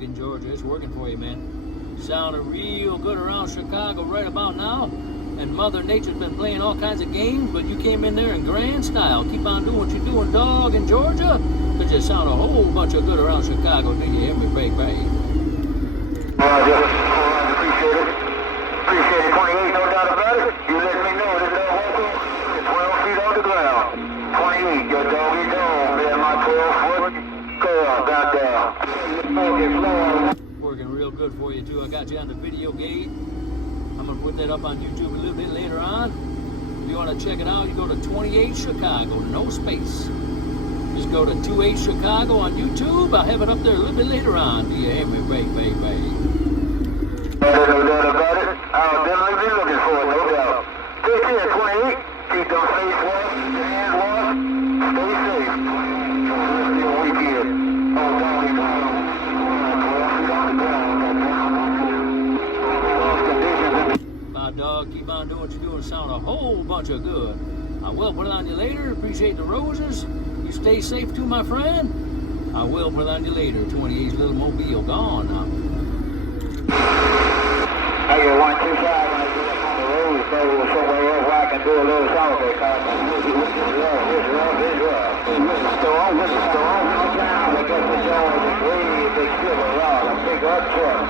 dog in Georgia. It's working for you, man. Sounding real good around Chicago right about now. And Mother Nature's been playing all kinds of games, but you came in there in grand style. Keep on doing what you're doing, dog, in Georgia. Because you sound a whole bunch of good around Chicago. Do you hear me, baby? Roger. Appreciate it. Appreciate it. 28, no doubt about it. You let me know this dog vocal is 12 feet on the ground. 28, your doggy dog. Man, my 12-foot girl got there. Working real good for you, too. I got you on the video gate. I'm going to put that up on YouTube a little bit later on. If you want to check it out, you go to 28 Chicago, no space. Just go to 28 Chicago on YouTube. I'll have it up there a little bit later on. Do you hear me, baby? No doubt about it. I'll definitely be looking for it, no doubt. Take care, 28. Keep them face washed, your hands washed. Stay safe. Rest of your weekend. Oh, doggy dog. 12 feet on the ground. My dog, keep on doing what you're doing. Sound a whole bunch of good. I will put it on you later. Appreciate the roses. You stay safe too, my friend. I will put it on you later. 28's little mobile gone now. I get 125 when I get up on the road, so somewhere else where I can do a little song because it's a storm, no time, I guess the storm is way big silver rod, a big up truck,